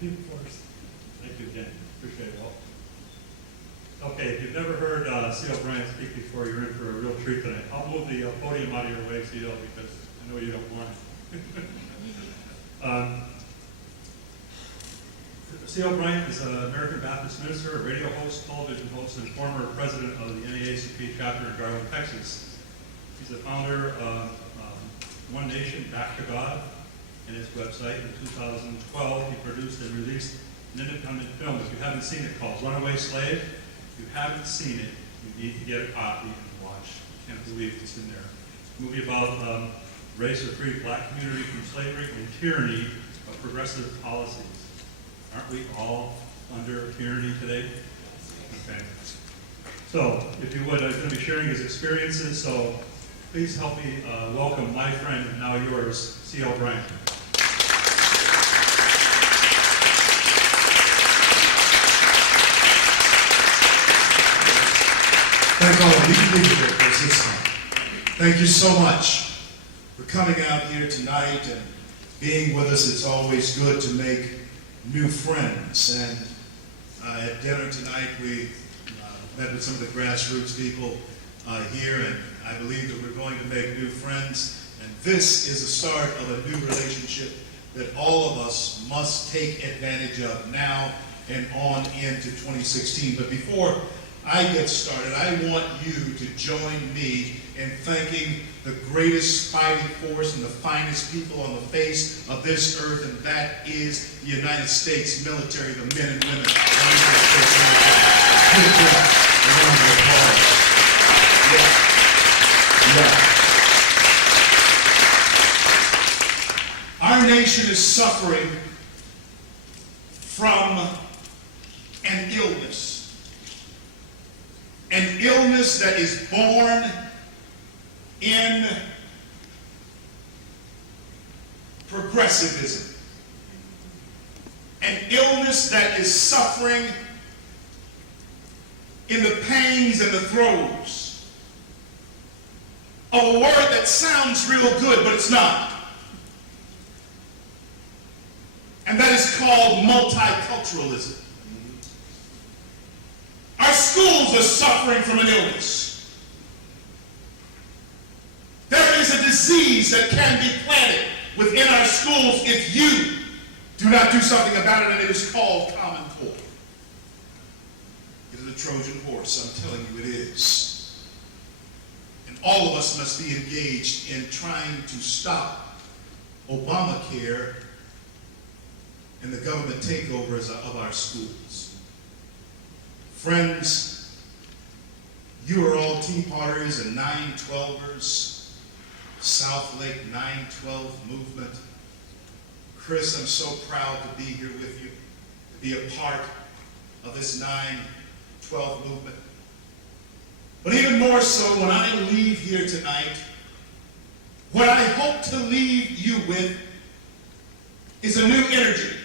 people for us. Thank you, Ken. Appreciate it all. Okay, if you've never heard C.L. Bryant speak before, you're in for a real treat tonight. I'll move the podium out of your way, C.L., because I know you don't want it. C.L. Bryant is an American Baptist minister, a radio host, television host, and former president of the NAACP chapter in Garland, Texas. He's the founder of One Nation, Back to God, and his website. In 2012, he produced and released an independent film, if you haven't seen it, called Runaway Slave. If you haven't seen it, you need to get a copy and watch. I can't believe it's in there. A movie about race or free black community from slavery and tyranny of progressive policies. Aren't we all under tyranny today? Okay. So, if you would, I'm going to be sharing his experiences, so please help me welcome my friend and now yours, C.L. Bryant. Thank all of you here this time. Thank you so much for coming out here tonight and being with us. It's always good to make new friends. And at dinner tonight, we met with some of the grassroots people here, and I believe that we're going to make new friends. And this is the start of a new relationship that all of us must take advantage of now and on into 2016. But before I get started, I want you to join me in thanking the greatest fighting force and the finest people on the face of this earth, and that is the United States military, the men and women of the United States military. Give them a round of applause. Yeah. Our nation is suffering from an illness. An illness that is born in progressivism. An illness that is suffering in the pains and the throes of a word that sounds real good, but it's not. And that is called multiculturalism. Our schools are suffering from an illness. There is a disease that can be planted within our schools if you do not do something about it, and it is called Common Core. It is a Trojan horse, I'm telling you it is. And all of us must be engaged in trying to stop Obamacare and the government takeovers of our schools. Friends, you are all Tea Partiers and 912ers, South Lake 912 movement. Chris, I'm so proud to be here with you, to be a part of this 912 movement. But even more so, when I leave here tonight, what I hope to leave you with is a new energy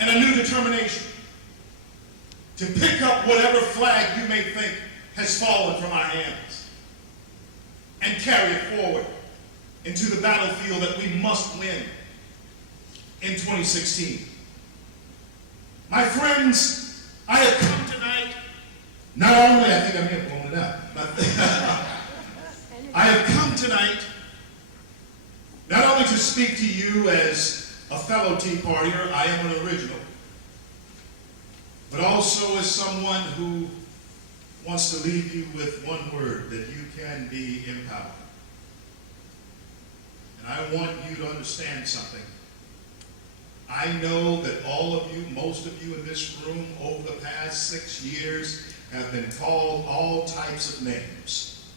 and a new determination to pick up whatever flag you may think has fallen from our hands and carry it forward into the battlefield that we must win in 2016. My friends, I have come tonight, not only, I think I may have blown it up, but I have come tonight not only to speak to you as a fellow Tea Partier, I am an original, but also as someone who wants to leave you with one word, that you can be empowered. And I want you to understand something. I know that all of you, most of you in this room over the past 6 years have been called all types of names.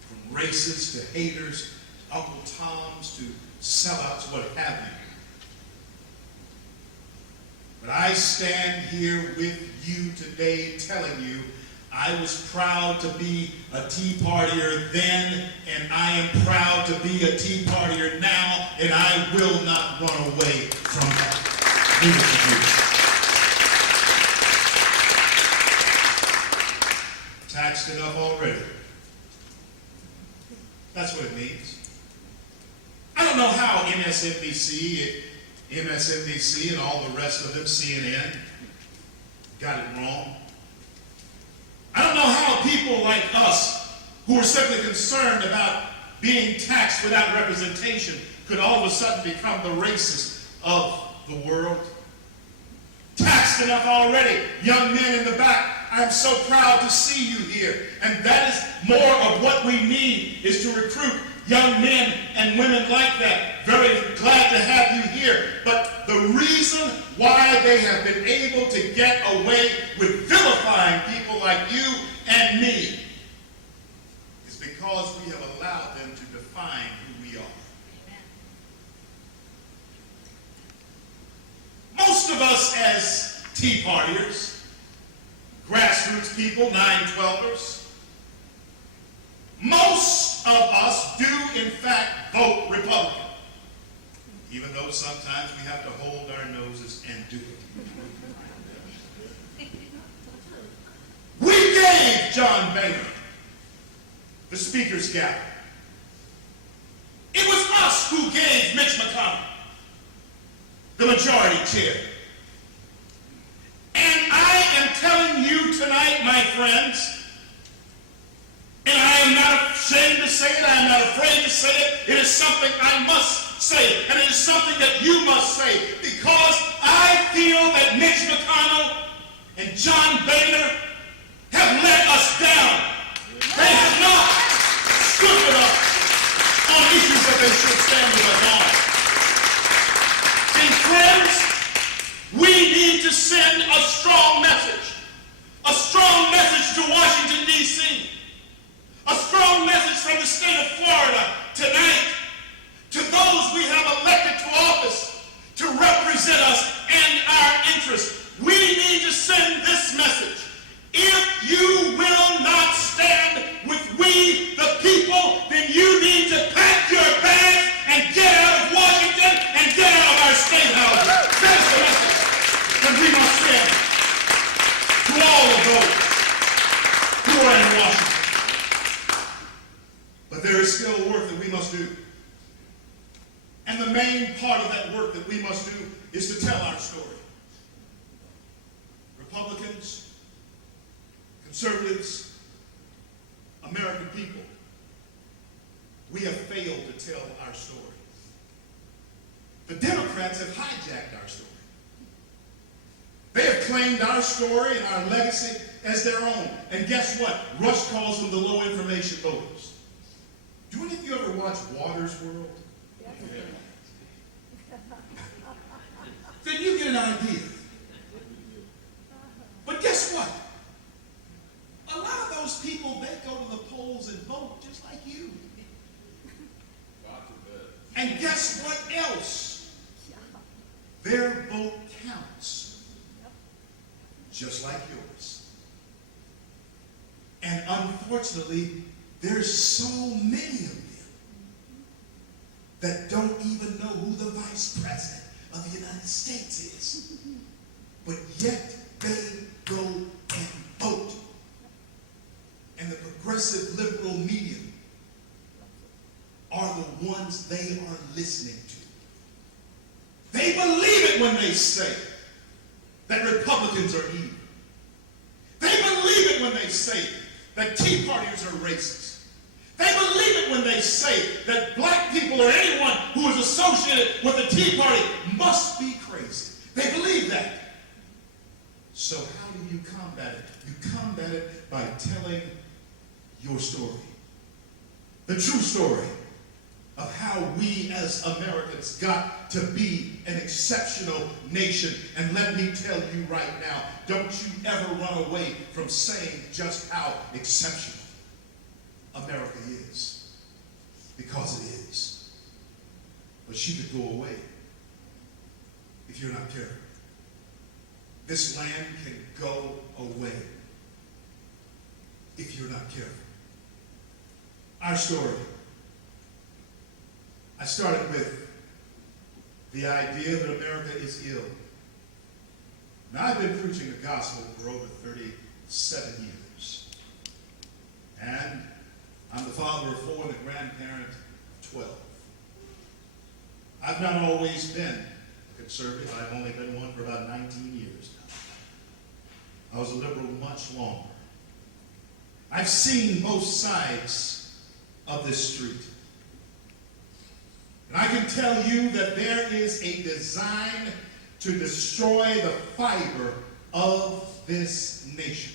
From racists to haters, to Uncle Toms to sellouts, what have you. But I stand here with you today telling you I was proud to be a Tea Partier then, and I am proud to be a Tea Partier now, and I will not run away from that. Taxed enough already. That's what it means. I don't know how MSNBC MSNBC and all the rest of them, CNN, got it wrong. I don't know how people like us, who are simply concerned about being taxed without representation, could all of a sudden become the racists of the world. Taxed enough already. Young men in the back, I'm so proud to see you here. And that is more of what we need, is to recruit young men and women like that. Very glad to have you here. But the reason why they have been able to get away with vilifying people like you and me is because we have allowed them to define who we are. Most of us as Tea Partiers, grassroots people, 9/12ers, most of us do in fact vote Republican, even though sometimes we have to hold our noses and do it. We gave John Boehner the Speaker's gavel. It was us who gave Mitch McConnell the majority chair. And I am telling you tonight, my friends, and I am not ashamed to say it, I am not afraid to say it, it is something I must say, and it is something that you must say, because I feel that Mitch McConnell and John Boehner have let us down. They have not stood with us on issues that they should stand with us on. And friends, we need to send a strong message to Washington, D.C., a strong message from the state of Florida tonight to those we have elected to office to represent us and our interests. We need to send this message. If you will not stand with we, the people, then you need to pack your bags and get out of Washington and get out of our state houses. That's the message that we must send to all of those who are in Washington. But there is still work that we must do. And the main part of that work that we must do is to tell our story. Republicans, conservatives, American people, we have failed to tell our story. The Democrats have hijacked our story. They have claimed our story and our legacy as their own. And guess what? Rush calls them the low information voters. Do any of you ever watch Water's World? Yes. Then you get an idea. But guess what? A lot of those people, they go to the polls and vote just like you. And guess what else? Their vote counts just like yours. And unfortunately, there's so many of them that don't even know who the vice president of the United States is. But yet they go and vote. And the progressive liberal media are the ones they are listening to. They believe it when they say that Republicans are evil. They believe it when they say that Tea Partiers are racist. They believe it when they say that black people or anyone who is associated with the Tea Party must be crazy. They believe that. So how do you combat it? You combat it by telling your story. The true story of how we as Americans got to be an exceptional nation. And let me tell you right now, don't you ever run away from saying just how exceptional America is. Because it is. But she could go away if you're not careful. This land can go away if you're not careful. Our story. I started with the idea that America is ill. Now, I've been preaching the gospel for over 37 years. And I'm the father of 4 and the grandparent of 12. I've not always been a conservative. I've only been one for about 19 years now. I was a liberal much longer. I've seen both sides of this street. And I can tell you that there is a design to destroy the fiber of this nation.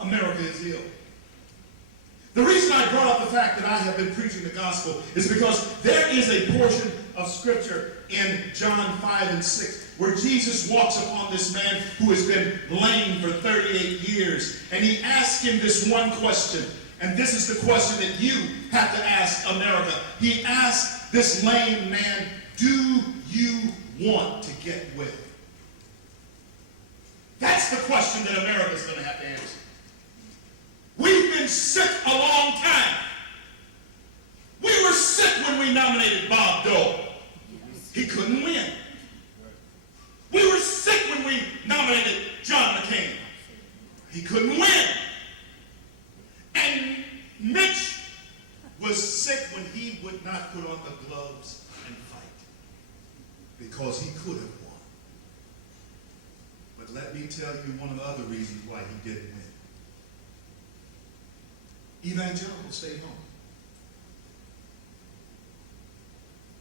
America is ill. The reason I brought up the fact that I have been preaching the gospel is because there is a portion of scripture in John 5 and 6 where Jesus walks upon this man who has been lame for 38 years. And he asks him this one question. And this is the question that you have to ask America. He asked this lame man, do you want to get well? That's the question that America's going to have to answer. We've been sick a long time. We were sick when we nominated Bob Dole. He couldn't win. We were sick when we nominated John McCain. He couldn't win. And Mitch was sick when he would not put on the gloves and fight because he could have won. But let me tell you one of the other reasons why he didn't win. Evangelicals stayed home.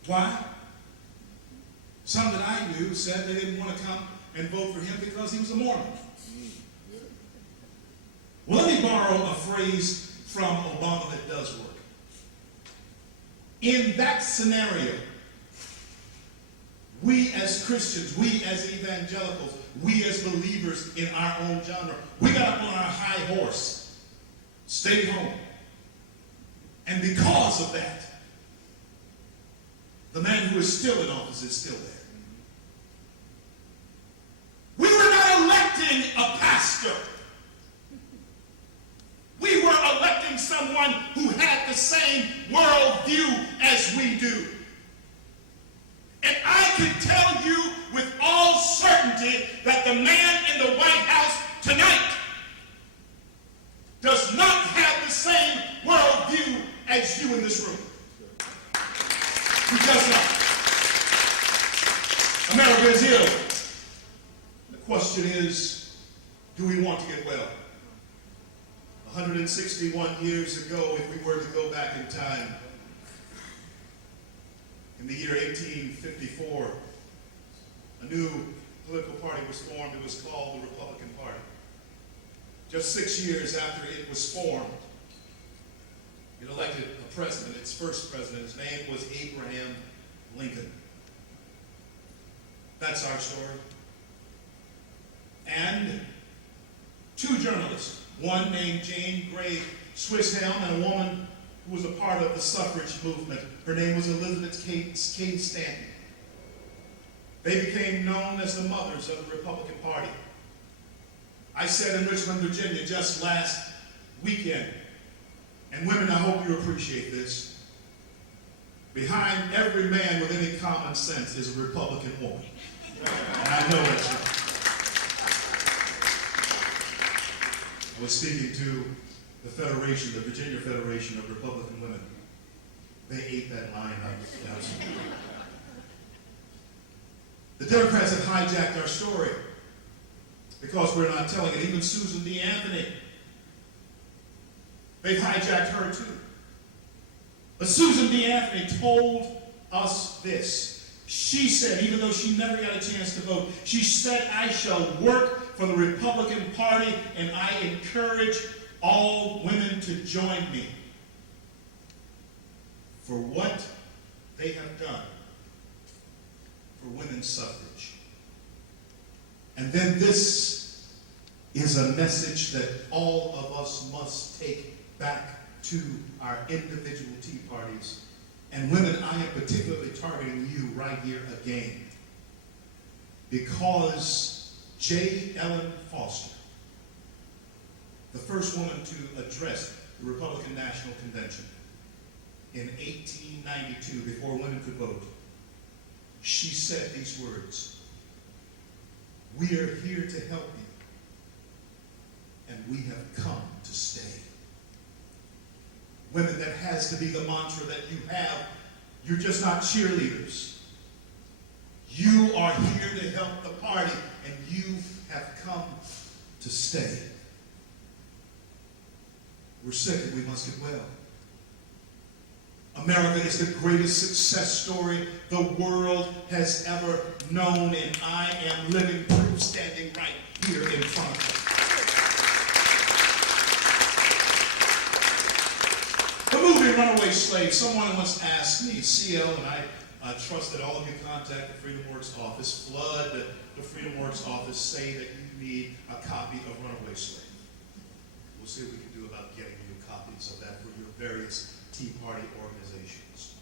Why? Some that I knew said they didn't want to come and vote for him because he was a Mormon. Well, let me borrow a phrase from Obama that does work. In that scenario, we as Christians, we as evangelicals, we as believers in our own genre, we got up on our high horse, stayed home. And because of that, the man who is still in office is still there. We were not electing a pastor. We were electing someone who had the same worldview as we do. And I can tell you with all certainty that the man in the White House tonight does not have the same worldview as you in this room. He does not. America is ill. The question is, do we want to get well? 161 years ago, if we were to go back in time, in the year 1854, a new political party was formed. It was called the Republican Party. Just 6 years after it was formed, it elected a president, its first president. His name was Abraham Lincoln. That's our story. And two journalists, one named Jane Grey Swisshelm and a woman who was a part of the suffrage movement. Her name was Elizabeth Cady Stanton. They became known as the mothers of the Republican Party. I said in Richmond, Virginia, just last weekend, and women, I hope you appreciate this, behind every man with any common sense is a Republican woman. And I know that's right. I was speaking to the Federation, the Virginia Federation of Republican Women. They ate that line up. The Democrats have hijacked our story because we're not telling it. Even Susan B. Anthony, they've hijacked her too. But Susan B. Anthony told us this. She said, even though she never got a chance to vote, she said, I shall work for the Republican Party and I encourage all women to join me for what they have done for women's suffrage. And then this is a message that all of us must take back to our individual tea parties. And women, I am particularly targeting you right here again. Because J. Ellen Foster, the first woman to address the Republican National Convention in 1892, before women could vote, she said these words, "We are here to help you, and we have come to stay." Women, that has to be the mantra that you have. You're just not cheerleaders. You are here to help the party, and you have come to stay. We're sick and we must get well. America is the greatest success story the world has ever known, and I am living proof standing right here in front of you. The movie Runaway Slave, someone once asked me, CL, and I trust that all of you contact the Freedom Works office, flood the Freedom Works office, say that you need a copy of Runaway Slave. We'll see what we can do about getting you copies of that for your various Tea Party organizations.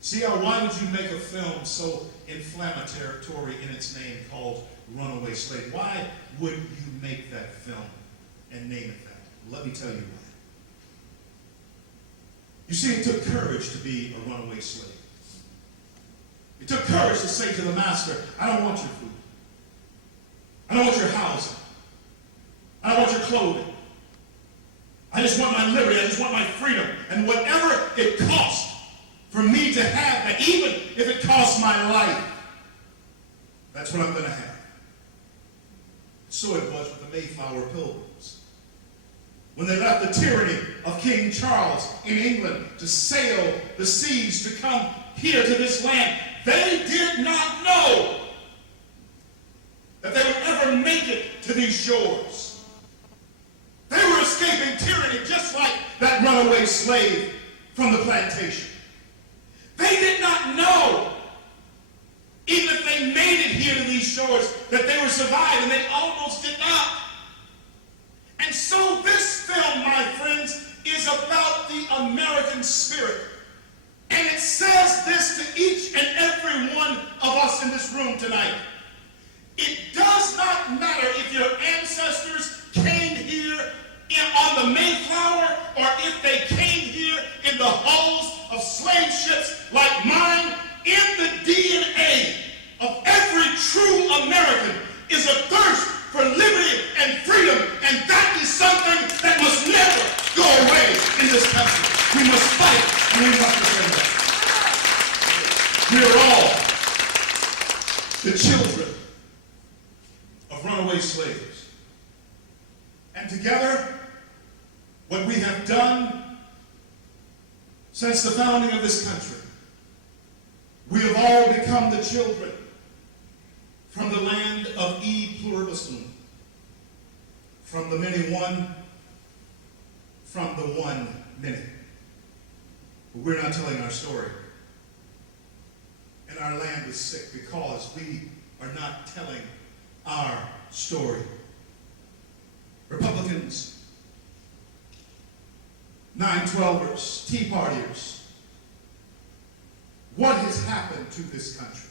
CL, why would you make a film so inflammatory in its name called Runaway Slave? Why would you make that film and name it that? Well, let me tell you why. You see, it took courage to be a runaway slave. It took courage to say to the master, I don't want your food. I don't want your housing. I don't want your clothing. I just want my liberty. I just want my freedom. And whatever it costs for me to have that, even if it costs my life, that's what I'm going to have. So it was with the Mayflower Pilgrims. When they left the tyranny of King Charles in England to sail the seas to come here to this land, they did not know that they would ever make it to these shores. They were escaping tyranny just like that runaway slave from the plantation. They did not know, even if they made it here to these shores, that they would survive, and they almost did not. And so this film, my friends, is about the American spirit. And it says this to each and every one of us in this room tonight. It does not matter if your ancestors came here on the Mayflower or if they came here in the hulls of slave ships like mine. In the DNA of every true American is a thirst for liberty and freedom, and that is something that must never go away in this country. We must fight, and we must defend it. We are all the children of runaway slaves. And together, what we have done since the founding of this country, we have all become the children from the land of E pluribus unum, from the many one, from the one many. But we're not telling our story. And our land is sick because we are not telling our story. Republicans, 9/12ers, Tea Partiers, what has happened to this country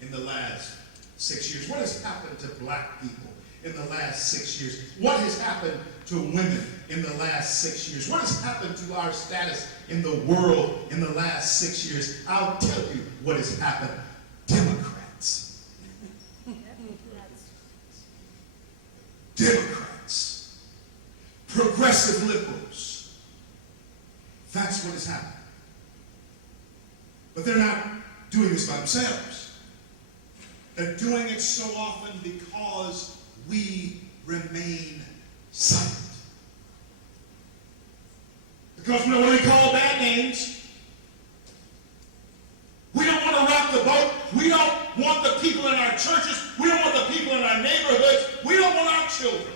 in the last 6 years? What has happened to black people in the last 6 years? What has happened to women in the last 6 years? What has happened to our status in the world in the last 6 years? I'll tell you what has happened. Democrats. Democrats. Progressive liberals. That's what has happened. But they're not doing this by themselves. They're doing it so often because we remain silent. Because we don't want to be called bad names. We don't want to rock the boat. We don't want the people in our churches. We don't want the people in our neighborhoods. We don't want our children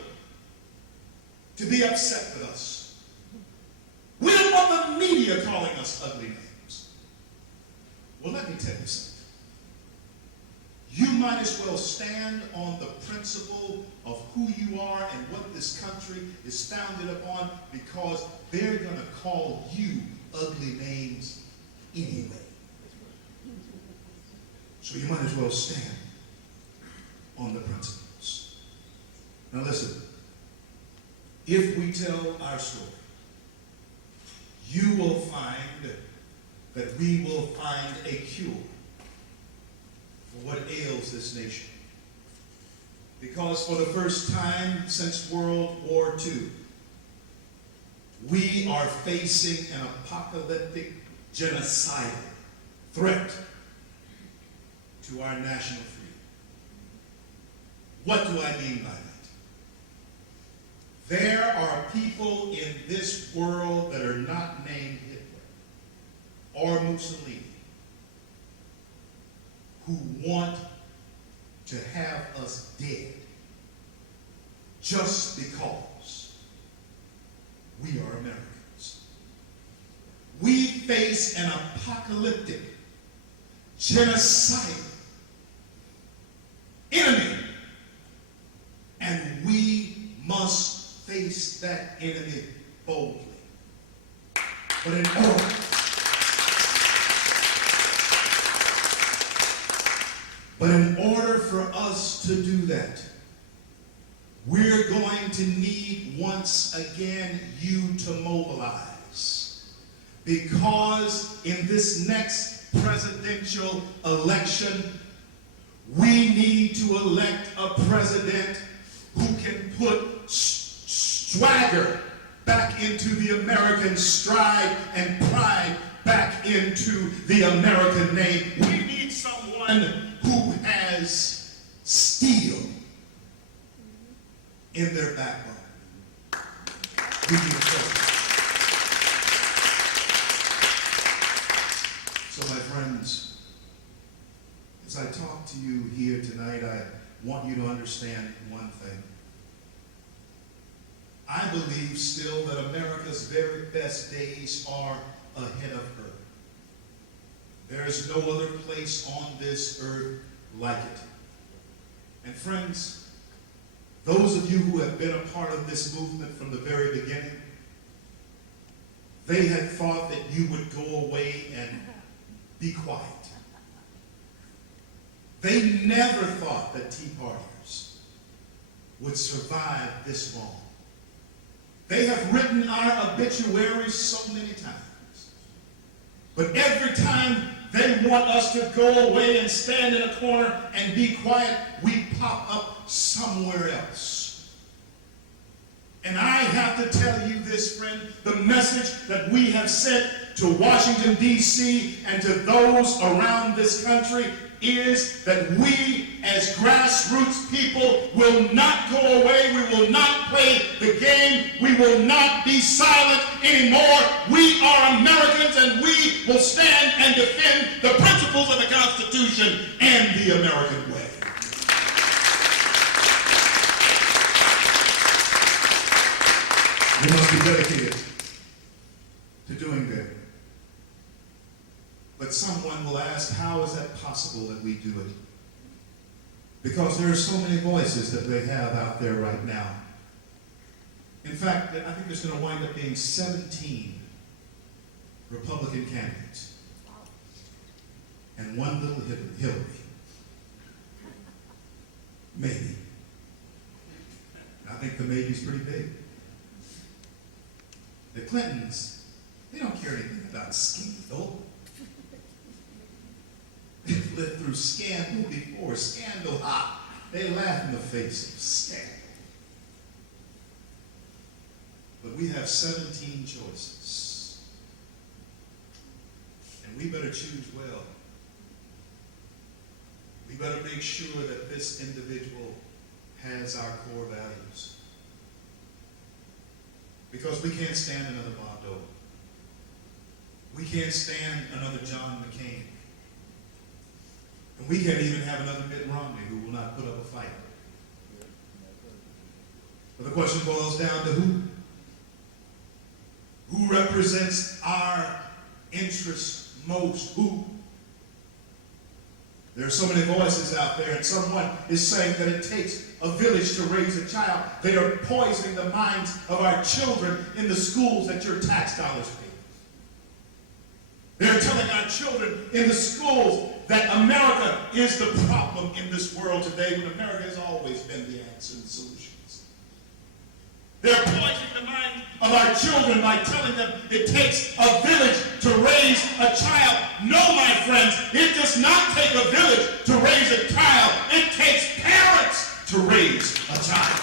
to be upset with us. We don't want the media calling us ugly names. Well, let me tell you something. You might as well stand on the principle of who you are and what this country is founded upon, because they're going to call you ugly names anyway. So you might as well stand on the principles. Now listen, if we tell our story, you will find that we will find a cure for what ails this nation. Because for the first time since World War II, we are facing an apocalyptic genocidal threat to our national freedom. What do I mean by that? There are people in this world that are not named Hitler or Mussolini who want to have us dead just because we are Americans. We face an apocalyptic, genocidal enemy, and we must face that enemy boldly. But in order for us to do that, we're going to need once again you to mobilize. Because in this next presidential election, we need to elect a president who can put swagger back into the American stride and pride back into the American name. We need someone who has steel in their backbone. We need a president. So my friends, as I talk to you here tonight, I want you to understand one thing. I believe still that America's very best days are ahead of her. There is no other place on this earth like it. And friends, those of you who have been a part of this movement from the very beginning, they had thought that you would go away and be quiet. They never thought that Tea Partiers would survive this long. They have written our obituaries so many times. But every time they want us to go away and stand in a corner and be quiet, we pop up somewhere else. And I have to tell you this, friend, the message that we have sent to Washington, D.C. and to those around this country is that we as grassroots people will not go away. We will not play the game. We will not be silent anymore. We are Americans, and we will stand and defend the principles of the Constitution and the American way. We must be dedicated to doing that. But someone will ask, how is that possible that we do it? Because there are so many voices that they have out there right now. In fact, I think there's going to wind up being 17 Republican candidates. And one little Hillary. Maybe. I think the maybe's pretty big. The Clintons, they don't care anything about scandal. They've lived through scandal before. Scandal, they laugh in the face of scandal. But we have 17 choices. And we better choose well. We better make sure that this individual has our core values. Because we can't stand another Bob Dole. We can't stand another John McCain. And we can't even have another Mitt Romney who will not put up a fight. But the question boils down to who? Who represents our interests most? Who? There are so many voices out there, and someone is saying that it takes a village to raise a child. They are poisoning the minds of our children in the schools that your tax dollars pay. They're telling our children in the schools that America is the problem in this world today, when America has always been the answer and the solutions. They're poisoning the minds of our children by telling them it takes a village to raise a child. No, my friends, it does not take a village to raise a child. It takes parents to raise a child.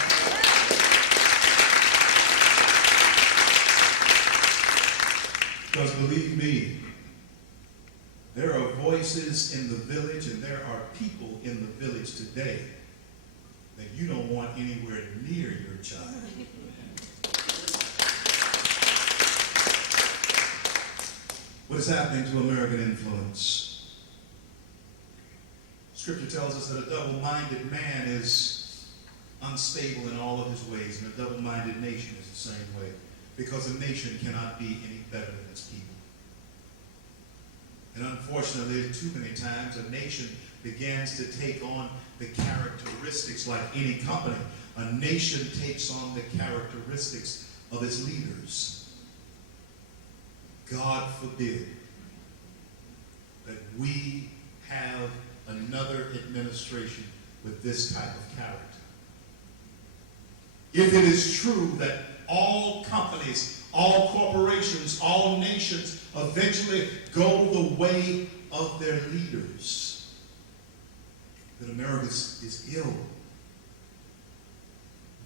Because believe me, there are voices in the village, and there are people today that you don't want anywhere near your child. What is happening to American influence? Scripture tells us that a double-minded man is unstable in all of his ways, and a double-minded nation is the same way, because a nation cannot be any better than its people. And unfortunately, too many times, a nation begins to take on the characteristics like any company. A nation takes on the characteristics of its leaders. God forbid that we have another administration with this type of character. If it is true that all companies, all corporations, all nations eventually go the way of their leaders, then America is ill.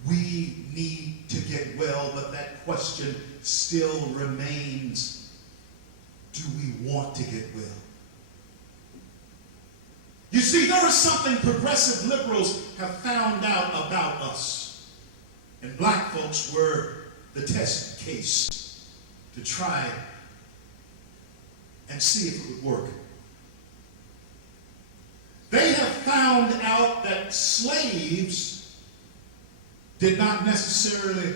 We need to get well, but that question still remains. Do we want to get well? You see, there is something progressive liberals have found out about us. And black folks were the test case to try and see if it would work. They have found out that slaves did not necessarily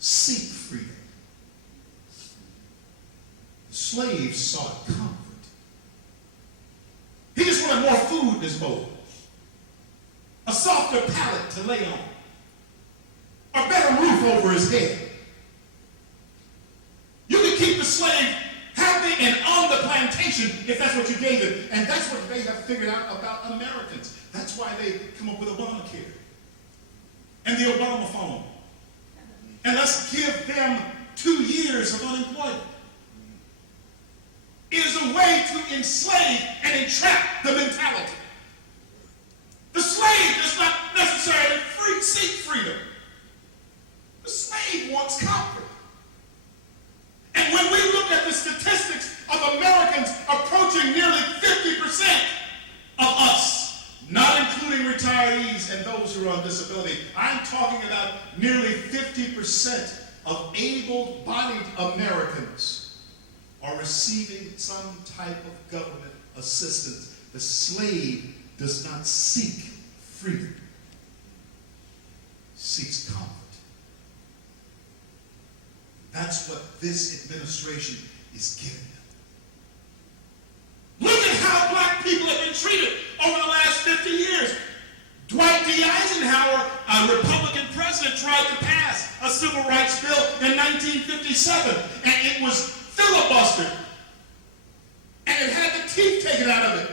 seek freedom. The slaves sought comfort. He just wanted more food in his bowl, a softer pallet to lay on, a better roof over his head. You could keep the slave happy and on the plantation if that's what you gave him. And that's what they have figured out about Americans. That's why they come up with Obamacare and the Obama phone. And let's give them 2 years of unemployment. It is a way to enslave and entrap the mentality. The slave does not necessarily seek freedom. The slave wants comfort. And when we look at the statistics of Americans approaching nearly 50% of us, not including retirees and those who are on disability, I'm talking about nearly 50% of able-bodied Americans are receiving some type of government assistance. The slave does not seek freedom, seeks comfort. That's what this administration is giving them. Look at how black people have been treated over the last 50 years. Dwight D. Eisenhower, a Republican president, tried to pass a civil rights bill in 1957, and it was filibustered, and it had the teeth taken out of it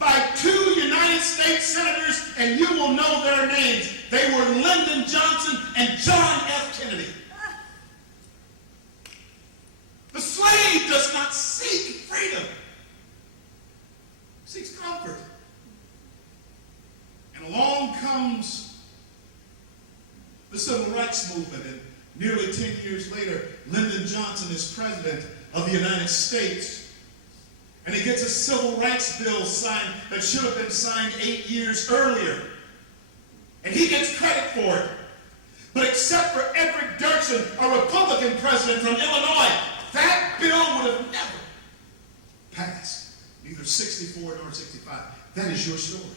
by 2 United States senators, and you will know their names. They were Lyndon Johnson and John F. Kennedy. The slave does not seek freedom, seeks comfort. And along comes the civil rights movement, and nearly 10 years later, Lyndon Johnson is president of the United States. And he gets a civil rights bill signed that should have been signed 8 years earlier. And he gets credit for it. But except for Everett Dirksen, a Republican president from Illinois, that bill would have never passed. Neither 64 nor 65. That is your story.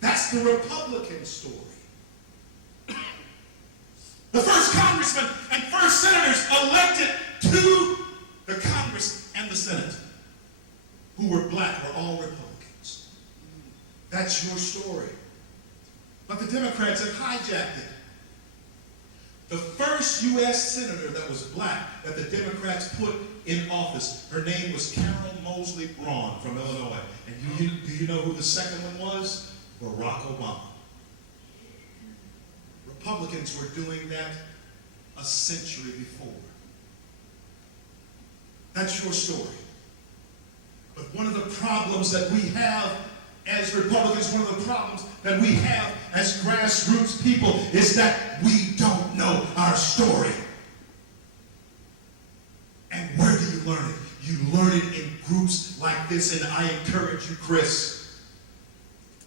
That's the Republican story. The first congressmen and first senators elected to the Congress and the Senate who were black were all Republicans. That's your story. But the Democrats have hijacked it. The first U.S. senator that was black that the Democrats put in office, her name was Carol Moseley Braun from Illinois. And do you know who the second one was? Barack Obama. Republicans were doing that a century before. That's your story. But one of the problems that we have as Republicans, one of the problems that we have as grassroots people is that we don't know our story. And where do you learn it? You learn it in groups like this, and I encourage you, Chris,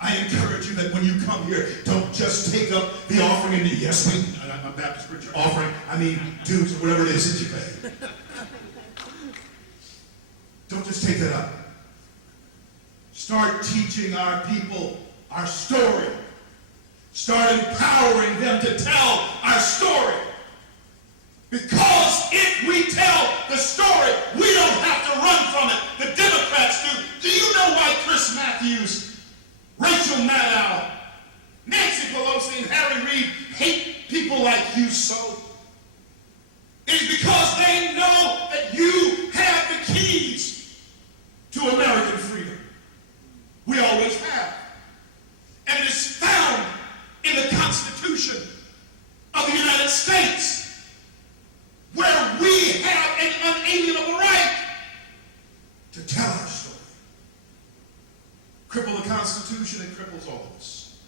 I encourage you that when you come here, don't just take up the offering and yes, I'm a Baptist preacher, offering, I mean dues or whatever it is that you pay. Don't just take that up. Start teaching our people our story. Start empowering them to tell our story. Because if we tell the story, we don't have to run from it. The Democrats do. Do you know why Chris Matthews, Rachel Maddow, Nancy Pelosi, and Harry Reid hate people like you so? It's because they know that you have the keys to American freedom. We always have. And it is found in the Constitution of the United States, where we have an unalienable right to tell our story. Cripple the Constitution, it cripples all of us.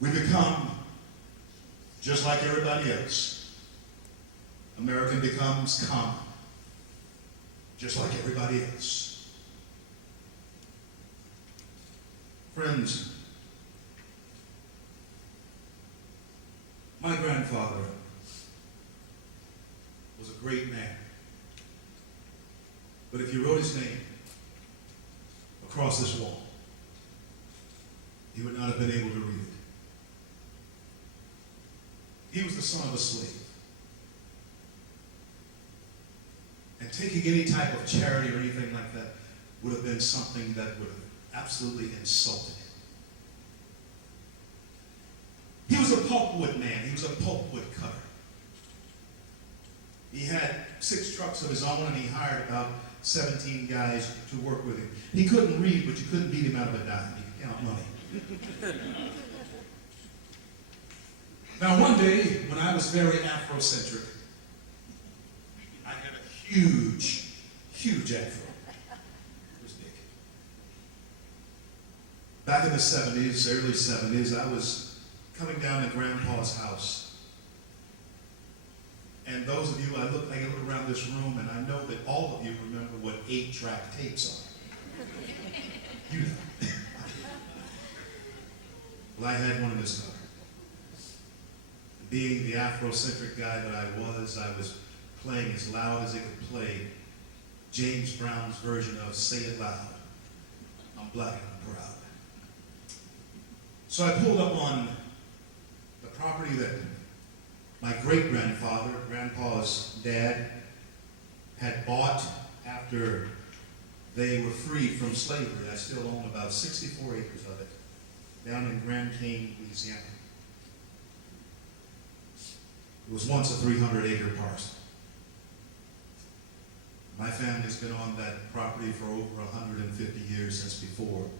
We become just like everybody else. American becomes common, just like everybody else. Friends, my grandfather was a great man. But if you wrote his name across this wall, he would not have been able to read it. He was the son of a slave. And taking any type of charity or anything like that would have been something that would have absolutely insulted him. He was a pulpwood man. He was a pulpwood cutter. He had 6 trucks of his own, and he hired about 17 guys to work with him. He couldn't read, but you couldn't beat him out of a dime. He could count money. Now, one day, when I was very Afrocentric, I had a huge, huge afro. It was big. Back in the 70s, early 70s, I was coming down to Grandpa's house. And those of you, I look around this room, and I know that all of you remember what 8-track tapes are. You know. Well, I had one in this car. Being the Afrocentric guy that I was playing as loud as it could play James Brown's version of Say It Loud. I'm black and I'm proud. So I pulled up on the property that my great-grandfather, Grandpa's dad, had bought after they were freed from slavery. I still own about 64 acres of it down in Grand Cane, Louisiana. It was once a 300-acre parcel. My family's been on that property for over 150 years, since before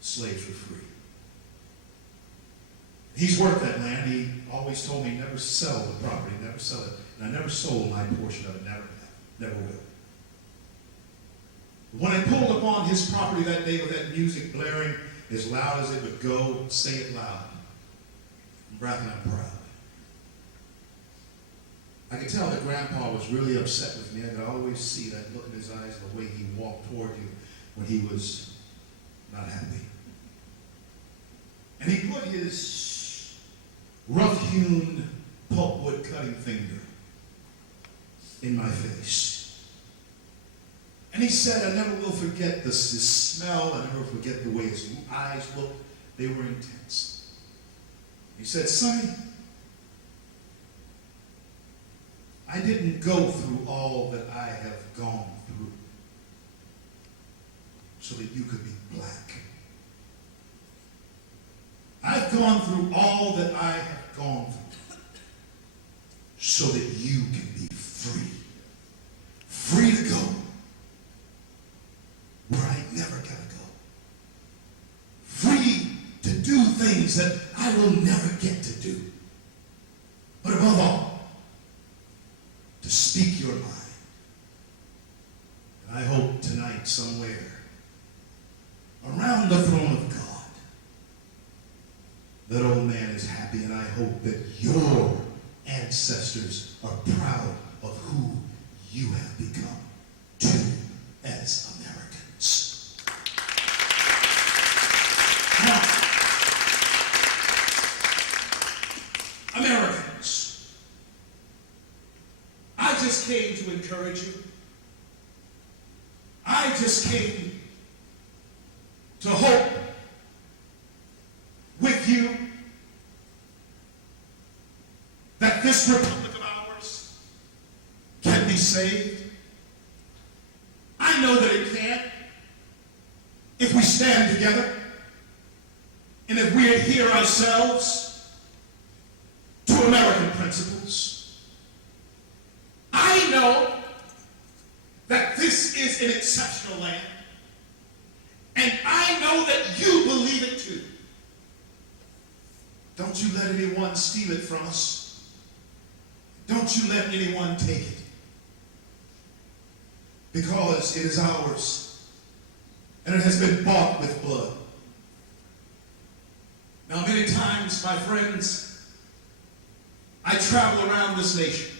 slaves were free. He's worked that land. He always told me never sell the property, never sell it. And I never sold my portion of it, never will. When I pulled upon his property that day with that music blaring as loud as it would go, Say It Loud, I'm black and I'm proud. I could tell that Grandpa was really upset with me. I could always see that look in his eyes, the way he walked toward you when he was not happy. And he put his rough-hewn pulpwood cutting finger in my face. And he said, I never will forget his smell. I never will forget the way his eyes looked. They were intense. He said, Sonny, I didn't go through all that I have gone through so that you could be black. I've gone through all that I have gone through so that you can be free. Free to go where I never gotta go. Free to do things that I will never get to do. But above all, to speak your mind. And I hope tonight somewhere around the throne of God, that old man is happy, and I hope that your ancestors are proud of who you have become too as Americans. came to encourage you. I just came to hope with you that this republic of ours can be saved. I know that it can if we stand together and if we adhere ourselves to American principles. I know that this is an exceptional land, and I know that you believe it too. Don't you let anyone steal it from us. Don't you let anyone take it. Because it is ours, and it has been bought with blood. Now, many times, my friends, I travel around this nation.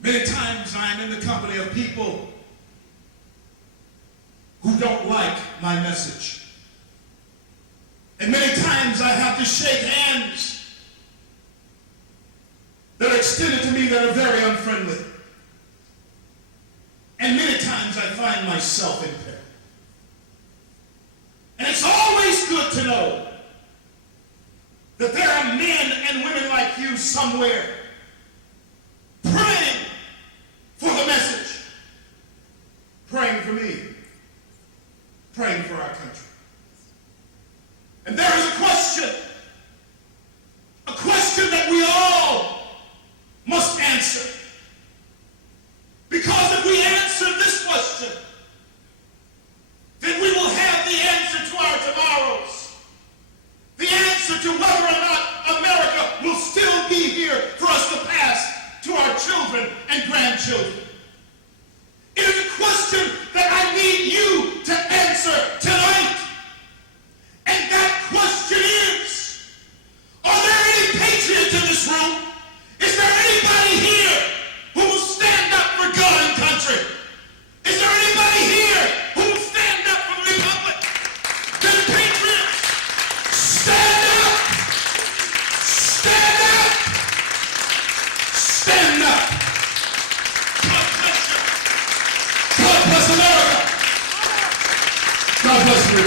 Many times I'm in the company of people who don't like my message. And many times I have to shake hands that are extended to me that are very unfriendly. And many times I find myself in peril. And it's always good to know that there are men and women like you somewhere praying for the message, praying for me, praying for our country. And there is a question that we all must answer. Because if we answer this question, then we will have the answer to our tomorrows. The answer to whether or not America will still be here for us to pass to our children and grandchildren. It is a question that I need you to answer tonight. And that question is, are there any patriots in this room? Is there anybody here who will stand up for God and country? Is there anybody here who will stand up for the republic? The patriots, stand up! Stand up! Stand up! God bless you! God bless America! God bless you!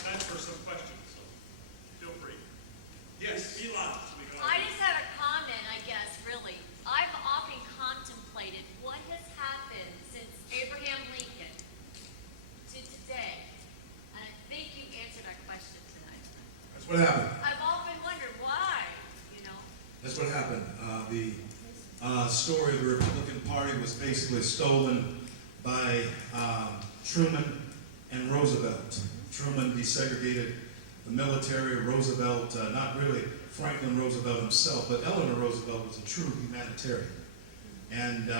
Time for some questions, so feel free. Yes, be loud. I just have a comment, I guess, really. I've often contemplated what has happened since Abraham Lincoln to today. And I think you answered that question tonight. That's what happened. I've often wondered why, you know. That's what happened. The story of the Republican Party was basically stolen by Truman and Roosevelt. Truman desegregated the military. Roosevelt, not really Franklin Roosevelt himself, but Eleanor Roosevelt was a true humanitarian. And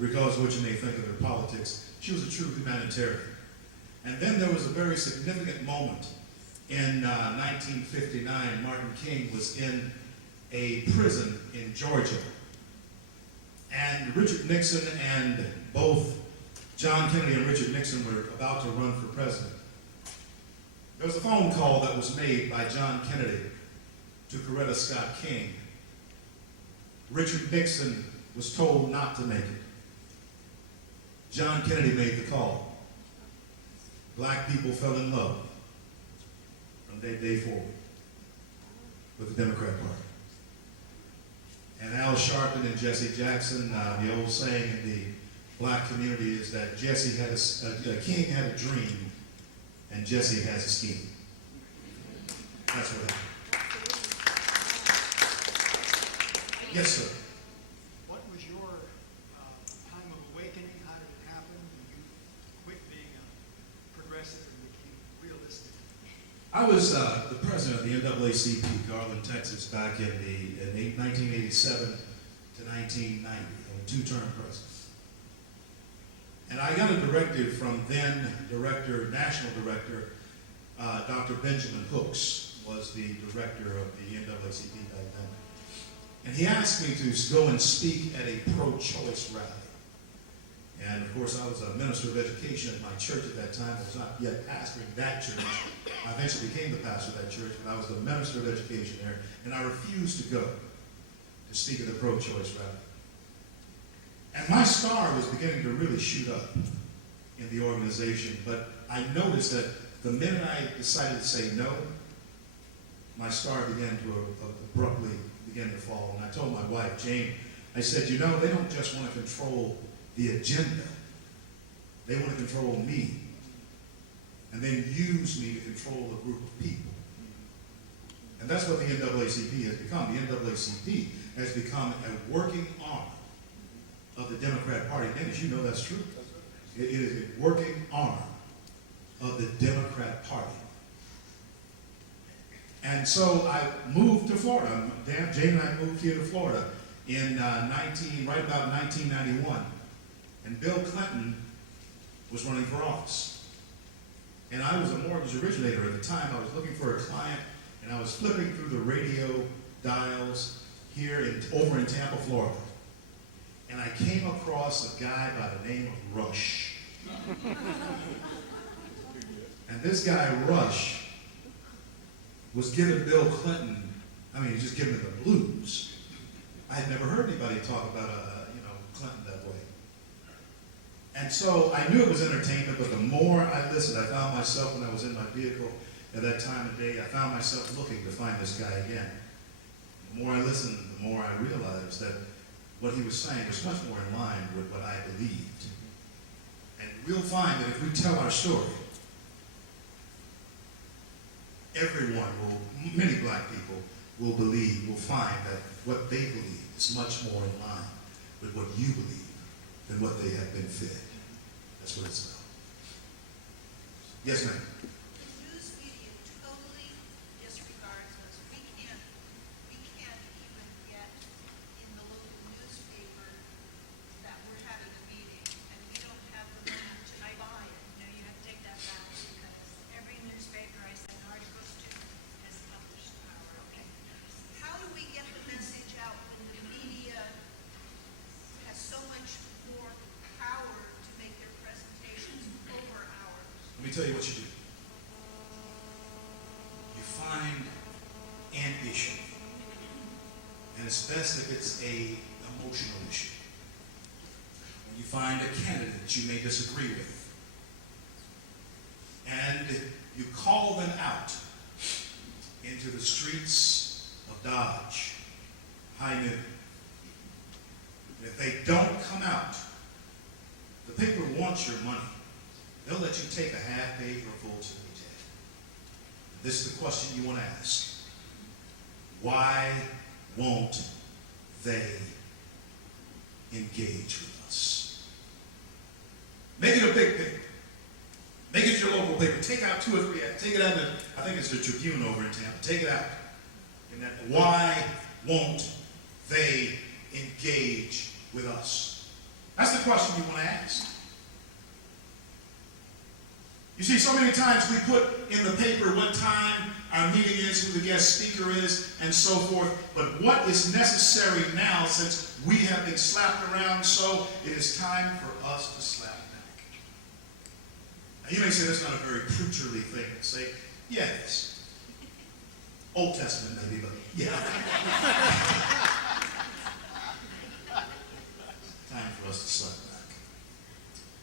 regardless of what you may think of her politics, she was a true humanitarian. And then there was a very significant moment in 1959. Martin King was in a prison in Georgia. And Richard Nixon and both John Kennedy and Richard Nixon were about to run for president. There was a phone call that was made by John Kennedy to Coretta Scott King. Richard Nixon was told not to make it. John Kennedy made the call. Black people fell in love from that day forward with the Democrat Party. And Al Sharpton and Jesse Jackson, the old saying in the black community is that Jesse had King had a dream and Jesse has a scheme. That's what happened. Yes, sir. What was your time of awakening? How did it happen? Did you quit being a progressive and became realistic? I was the president of the NAACP, Garland, Texas, back in 1987 to 1990, a two-term president. And I got a directive from then national director, Dr. Benjamin Hooks, was the director of the NAACP back then. And he asked me to go and speak at a pro-choice rally. And of course, I was a minister of education at my church at that time. I was not yet pastoring that church. I eventually became the pastor of that church, but I was the minister of education there, and I refused to go to speak at the pro-choice rally. And my star was beginning to really shoot up in the organization, but I noticed that the minute I decided to say no, my star began to abruptly begin to fall. And I told my wife, Jane, I said, you know, they don't just want to control the agenda. They want to control me and then use me to control a group of people. And that's what the NAACP has become. The NAACP has become a working arm of the Democrat Party. And as you know, that's true. It is a working arm of the Democrat Party. And so I moved to Florida. Jane and I moved here to Florida in right about 1991. And Bill Clinton was running for office. And I was a mortgage originator at the time. I was looking for a client, and I was flipping through the radio dials here over in Tampa, Florida. And I came across a guy by the name of Rush. And this guy, Rush, was giving Bill Clinton, just giving him the blues. I had never heard anybody talk about Clinton that way. And so I knew it was entertainment, but the more I listened, I found myself, when I was in my vehicle at that time of day, I found myself looking to find this guy again. The more I listened, the more I realized that what he was saying was much more in line with what I believed. And we'll find that if we tell our story, many black people will find that what they believe is much more in line with what you believe than what they have been fed. That's what it's about. Yes, ma'am. The news media totally disregards us. We can't even get in the local newspaper that we're having a meeting, and we don't have the money to buy it. No, you have to take that back because every newspaper I send articles to has published our opinion. How do we get the message out when the media has so much more power to make their presentations over ours? Let me tell you what you do. You find an issue. And it's best if it's an emotional issue. When you find a candidate that you may disagree with, and you call them out into the streets of Dodge, high noon. If they don't come out, the paper wants your money. They'll let you take a half page or a full page ad. This is the question you want to ask. Why won't they engage with us? Make it a big paper. Make it your local paper. Take out 2 or 3 ads. Take it out, I think it's the Tribune over in Tampa. Take it out. And that, why won't they engage with us? That's the question you want to ask. You see, so many times we put in the paper what time our meeting is, who the guest speaker is, and so forth. But what is necessary now, since we have been slapped around so, it is time for us to slap back. Now, you may say that's not a very preacherly thing to say. Yeah, it is. Old Testament maybe, but yeah. Time for us to slap back.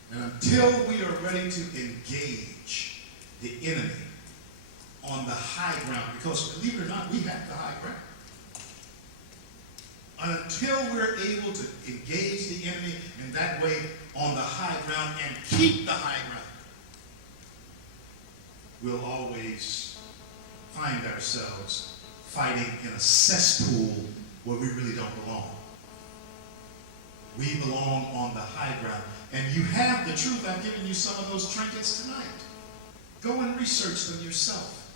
And until we are ready to engage the enemy on the high ground, because believe it or not, we have the high ground. Until we're able to engage the enemy in that way on the high ground and keep the high ground, we'll always find ourselves fighting in a cesspool where we really don't belong. We belong on the high ground. And you have the truth. I've given you some of those trinkets tonight. Go and research them yourself.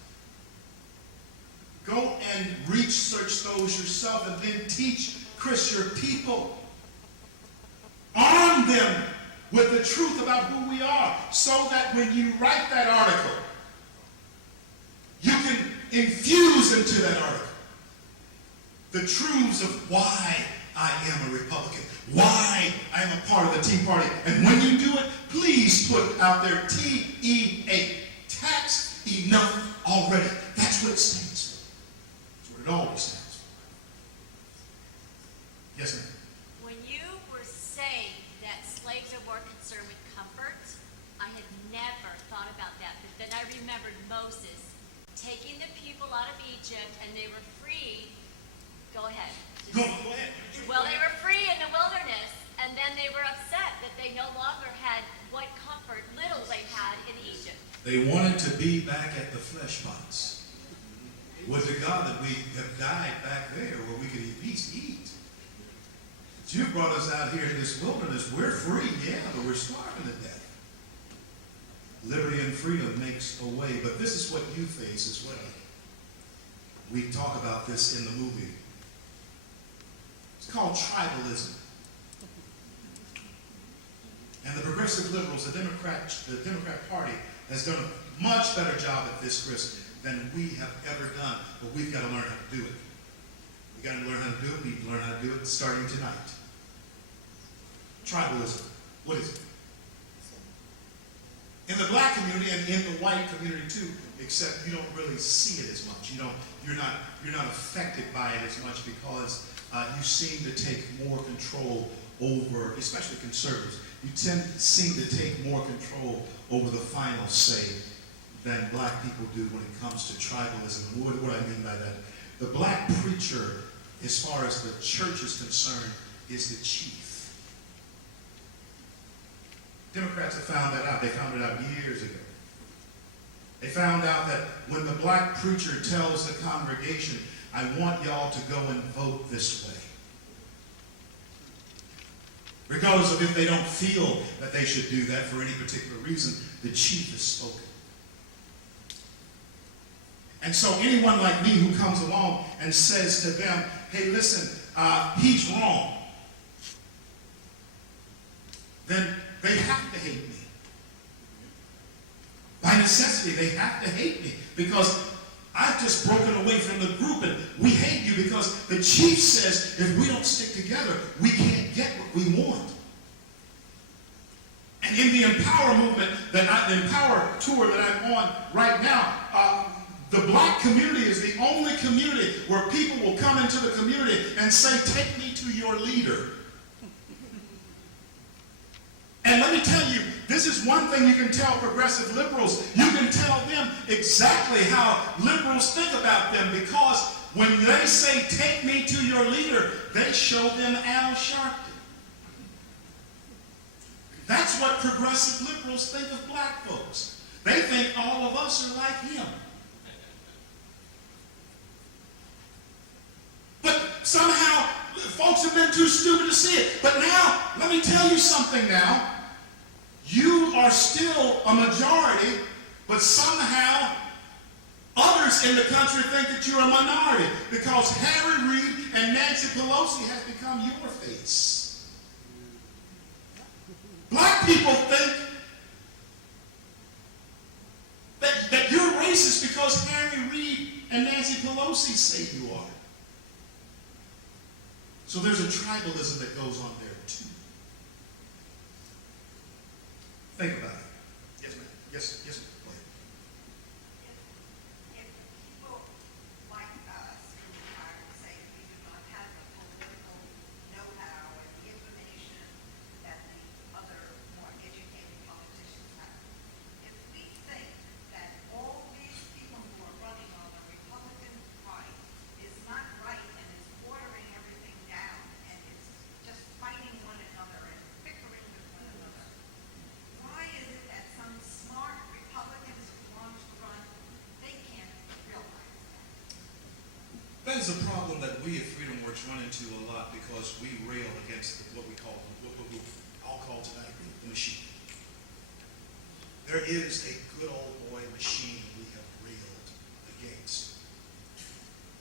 Go and research those yourself and then teach Christian people. Arm them with the truth about who we are so that when you write that article, you can infuse into that article the truths of why I am a Republican, why I I am a part of the Tea Party. And when you do it, please put out there TEA, tax enough already. That's what it stands for. That's what it always stands for. Yes, ma'am. When you were saying that slaves are more concerned with comfort, I had never thought about that. But then I remembered Moses taking the people out of Egypt, and they were free. Go ahead. Go ahead. Well, they were free in the wilderness, and then they were upset that they no longer had what comfort little they had in Egypt. They wanted to be back at the flesh pots. With the God that we have died back there where we could at least eat. But you brought us out here in this wilderness. We're free, yeah, but we're starving to death. Liberty and freedom makes a way, but this is what you face as well. We talk about this in the movie. It's called tribalism. And the progressive liberals, the Democrat Party, has done a much better job at this, Chris, than we have ever done. But we've got to learn how to do it. We've got to learn how to do it. We need to learn how to do it starting tonight. Tribalism. What is it? In the black community and in the white community too, except you don't really see it as much. You're not affected by it as much because you seem to take more control over, especially conservatives. You seem to take more control over the final say than black people do when it comes to tribalism. What do I mean by that? The black preacher, as far as the church is concerned, is the chief. Democrats have found that out. They found it out years ago. They found out that when the black preacher tells the congregation, I want y'all to go and vote this way, regardless of if they don't feel that they should do that for any particular reason, the chief has spoken. And so anyone like me who comes along and says to them, hey, listen, he's wrong, then they have to hate me. By necessity, they have to hate me because I've just broken away from the group and we hate you because the chief says if we don't stick together, we can't get what we want. And in the Empower movement, the Empower tour that I'm on right now, the black community is the only community where people will come into the community and say, take me to your leader. And let me tell you, this is one thing you can tell progressive liberals. You can tell them exactly how liberals think about them because when they say, take me to your leader, they show them Al Sharpton. That's what progressive liberals think of black folks. They think all of us are like him. But somehow, folks have been too stupid to see it. But now, let me tell you something now. You are still a majority, but somehow others in the country think that you're a minority because Harry Reid and Nancy Pelosi has become your face. Black people think that you're racist because Harry Reid and Nancy Pelosi say you are. So there's a tribalism that goes on there too. Think about it. Yes, ma'am. Yes, ma'am. Go ahead. If people like us who are, say, we do not have the political know-how and the information that the other more educated politicians have, if we think that all these people who are running on the Republican Party is not right and is watering everything down and is just fighting one another and bickering with one another, why is it that some smart Republicans who want to run, they can't realize that? That is a problem that we at Freedom Works run into a lot because we rail against what I'll call tonight the machine. There is a good old boy machine we have railed against.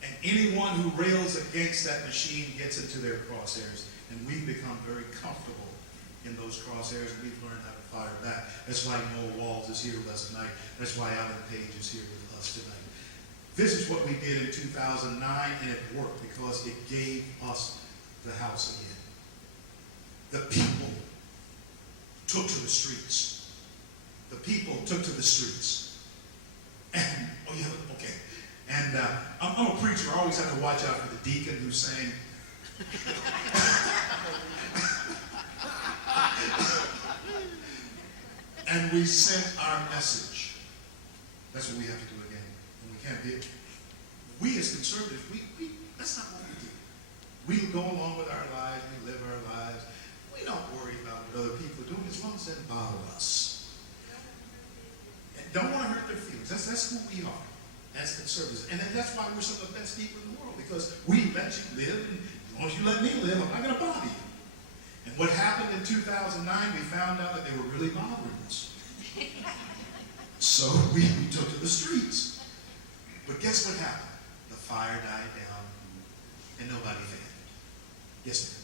And anyone who rails against that machine gets into their crosshairs, and we've become very comfortable in those crosshairs, and we've learned how to fire back. That's why Noah Walls is here with us tonight. That's why Alan Page is here with us tonight. This is what we did in 2009, and it worked because it gave us the House again. The people took to the streets. The people took to the streets. And, oh yeah, okay. And I'm a preacher. I always have to watch out for the deacon who's saying, and we sent our message. That's what we have to do again. And we can't be. We as conservatives, that's not what we do. We go along with our lives, we live our lives. We don't worry about what other people are doing as long as they don't bother us. And don't want to hurt their feelings. That's who we are as conservatives. And that's why we're some of the best people in the world, because we let you live, and as long as you let me live, I'm not going to bother you. And what happened in 2009, we found out that they were really bothering us. So we took to the streets. But guess what happened? The fire died down, and nobody fanned. Yes, ma'am.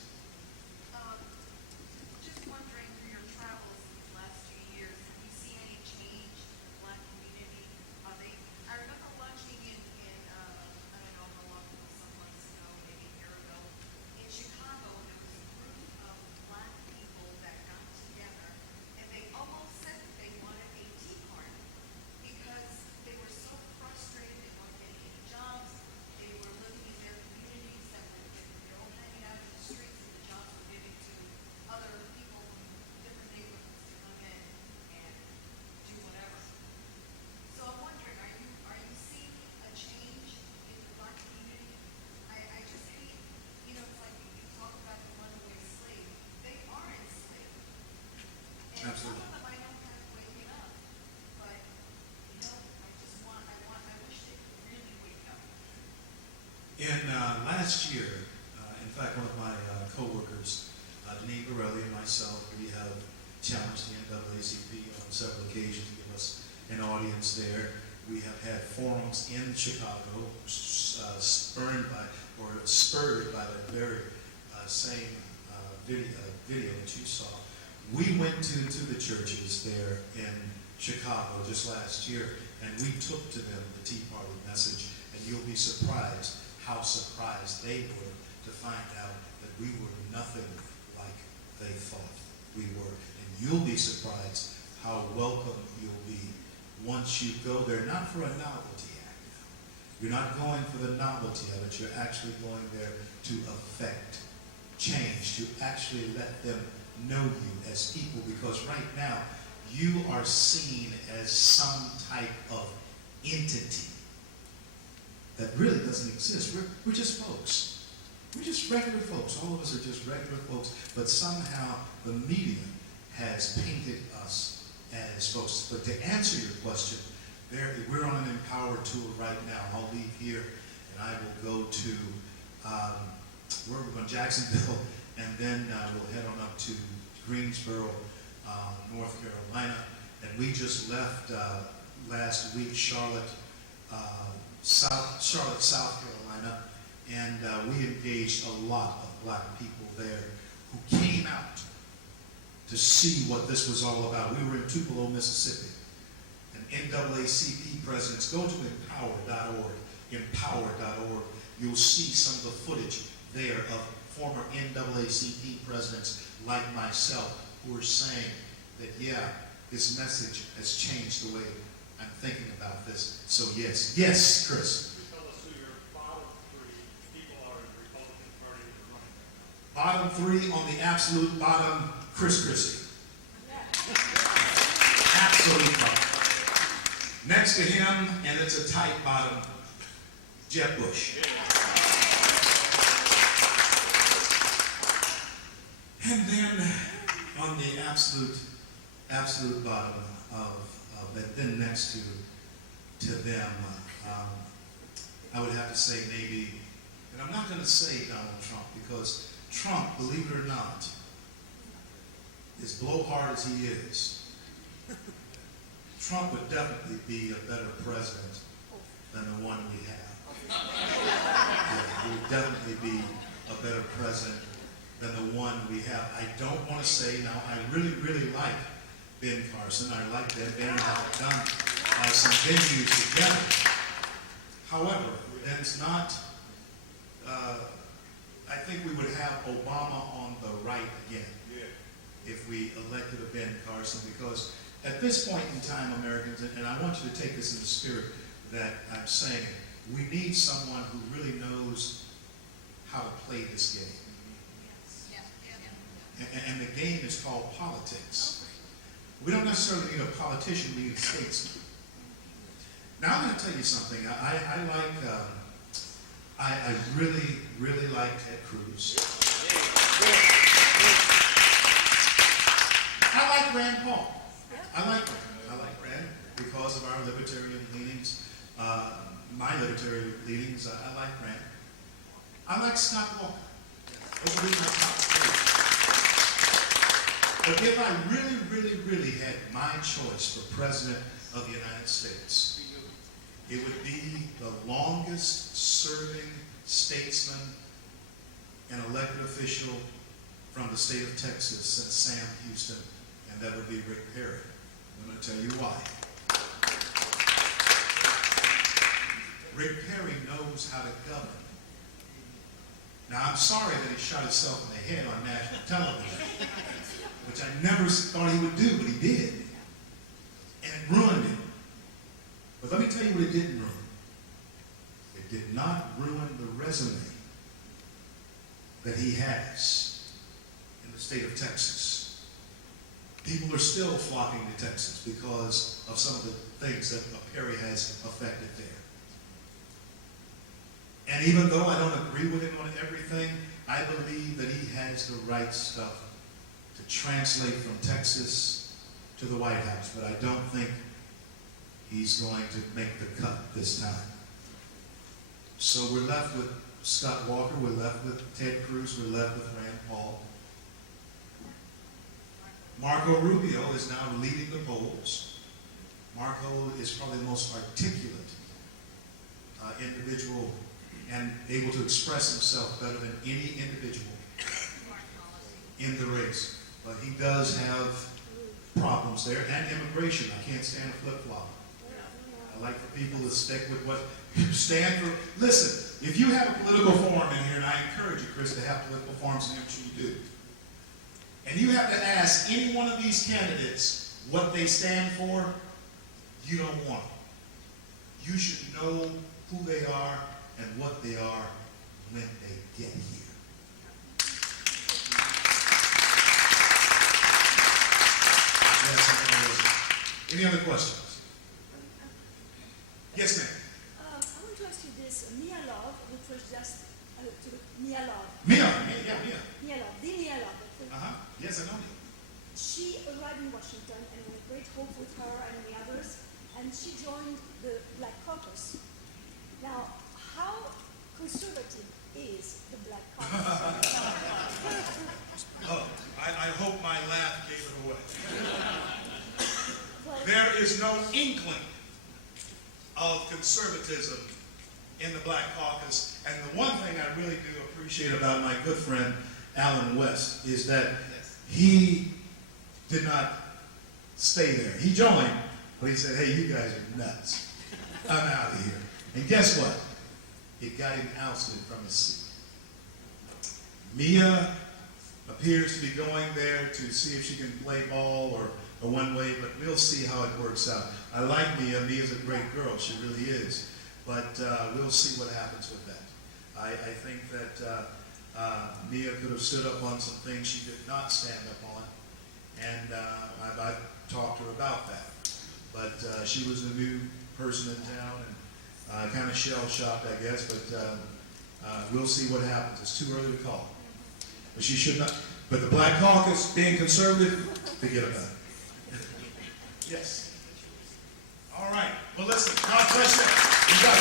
Just wondering, through your travels these last 2 years, have you seen any change in the Black community? I remember watching I don't know how long ago, some months ago, maybe a year ago, in Chicago, there was a group of Black people that got together, and they almost said that they wanted a tea party because they were so frustrated, they weren't getting any jobs, they were living in their communities that were they're all hanging out in the streets, and the jobs were given to other people from different neighborhoods to come in and do whatever. So I'm wondering, are you seeing a change in the Black community? I just hate, it's like you talk about the runaway slave. They are enslaved. And Absolutely. some of them I know kind of waking up, but I wish they could really wake up. In last year, in fact, one of my co-workers, Denise Borelli, and myself, we have challenged the NAACP on several occasions to give us an audience there. We have had forums in Chicago, spurred by that very same video that you saw. We went to the churches there in Chicago just last year, and we took to them the Tea Party message, and you'll be surprised how surprised they were to find out that we were nothing like they thought we were. And you'll be surprised how welcome you'll be once you go there, not for a novelty act now. You're not going for the novelty of it, you're actually going there to affect change, to actually let them know you as people, because right now you are seen as some type of entity that really doesn't exist. We're just folks. We're just regular folks. All of us are just regular folks, but somehow the media has painted us as folks. But to answer your question, we're on an Empower tour right now. I'll leave here and I will go to where we're going, Jacksonville, and then we'll head on up to Greensboro, North Carolina. And we just left last week Charlotte, South Carolina, and we engaged a lot of Black people there who came out to see what this was all about. We were in Tupelo, Mississippi, and NAACP presidents, go to empower.org, empower.org. You'll see some of the footage there of former NAACP presidents like myself who are saying that, yeah, this message has changed the way I'm thinking about this. So yes, Chris. Tell us who your bottom three people are in the Republican Party that are running right now. Bottom three, on the absolute bottom, Chris Christie. Absolute bottom. Next to him, and it's a tight bottom, Jeb Bush. And then on the absolute bottom of that, then next to them, I would have to say maybe, and I'm not going to say Donald Trump, because Trump, believe it or not, as blowhard as he is, Trump would definitely be a better president than the one we have. Yeah, he would definitely be a better president than the one we have. I don't want to say, now I really, really like Ben Carson. I like that Ben and I have done some venues together. However, Ben's not, I think we would have Obama on the right again. If if we elected a Ben Carson, because at this point in time, Americans, and I want you to take this in the spirit that I'm saying, we need someone who really knows how to play this game. And the game is called politics. We don't necessarily need a politician, we need a statesman. Now I'm going to tell you something. I really, really like Ted Cruz. I like Rand Paul. I like Rand because of our libertarian leanings. My libertarian leanings, I like Rand. I like Scott Walker. Those would be my top three. But if I really, really, really had my choice for President of the United States, it would be the longest serving statesman and elected official from the state of Texas since Sam Houston, and that would be Rick Perry. I'm going to tell you why. Rick Perry knows how to govern. Now, I'm sorry that he shot himself in the head on national television, which I never thought he would do, but he did. And it ruined him. But let me tell you what it didn't ruin. It did not ruin the resume that he has in the state of Texas. People are still flocking to Texas because of some of the things that Perry has affected there. And even though I don't agree with him on everything, I believe that he has the right stuff to translate from Texas to the White House. But I don't think he's going to make the cut this time. So we're left with Scott Walker, we're left with Ted Cruz, we're left with Rand Paul. Marco Rubio is now leading the polls. Marco is probably the most articulate individual and able to express himself better than any individual in the race. But he does have problems there, and immigration. I can't stand a flip-flop. I like for people to stick with what you stand for. Listen, if you have a political forum in here, and I encourage you, Chris, to have political forums, and I'm sure you do, and you have to ask any one of these candidates what they stand for, you don't want them. You should know who they are and what they are when they get here. Any other questions? Yes, ma'am. I want to ask you this. Mia Love, which was just Mia Love. Mia. Mia Love, the Mia Love. Yes, I know Mia. She arrived in Washington, and we had great hope with her and the others, and she joined the Black Caucus. Now, how conservative is the Black Caucus? Oh, I hope my laugh gave it away. Well, There is no inkling of conservatism in the Black Caucus. And the one thing I really do appreciate about my good friend Alan West is that he did not stay there. He joined, but he said, hey, you guys are nuts. I'm out of here. And guess what? It got him ousted from his seat. Mia appears to be going there to see if she can play ball or a one-way, but we'll see how it works out. I like Mia. Mia's a great girl. She really is. But we'll see what happens with that. I think that Mia could have stood up on some things she did not stand up on, and I've talked to her about that. But she was a new person in town, and kind of shell-shocked, I guess, but we'll see what happens. It's too early to call. But she should not. But the Black Caucus, being conservative, forget about it. Yes. All right. Well, listen, God bless you. You got